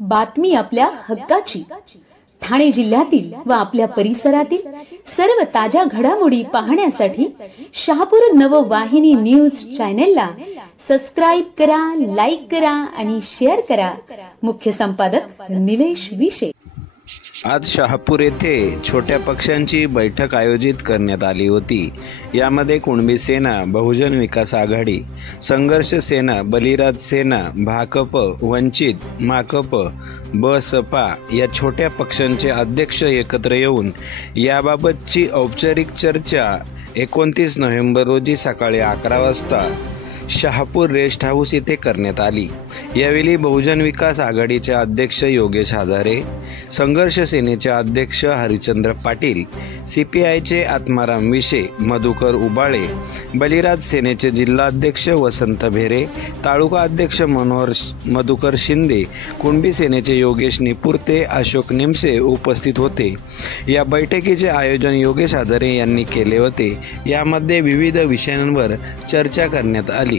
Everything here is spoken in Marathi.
बातमी आपल्या हक्काची। ठाणे जिल्ह्यातील व आपल्या परिसरातील सर्व ताज्या घडामोडी पाहण्यासाठी शहापूर नववाहिनी न्यूज चॅनेलला सबस्क्राइब करा, लाईक करा आणि शेअर करा। मुख्य संपादक निलेश विशे। आज शहापूर येथे छोट्या पक्षांची बैठक आयोजित करण्यात आली होती। यामध्ये कुणबी सेना, बहुजन विकास आघाडी, संघर्ष सेना, बलिराज सेना, भाकप, वंचित, माकप, बसपा या छोट्या पक्षांचे अध्यक्ष एकत्र येऊन याबाबतची औपचारिक चर्चा 29 नोव्हेंबर रोजी सकाळी 11 वाजता शहापूर रेस्ट हाऊस येथे करण्यात आली। यावेळी बहुजन विकास आघाडीचे अध्यक्ष योगेश हजारे, संघर्ष सेनेचे अध्यक्ष हरिचंद्र पाटील, CPIचे आत्माराम विशे, मधुकर उबाळे, बलिराज सेनेचे जिल्हाध्यक्ष वसंत भेरे, तालुका अध्यक्ष मधुकर शिंदे, कुणबी सेनेचे योगेश निपुर्ते, अशोक निमसे उपस्थित होते। या बैठकीचे आयोजन योगेश हजारे यांनी केले होते। यामध्ये विविध विषयांवर चर्चा करण्यात आली।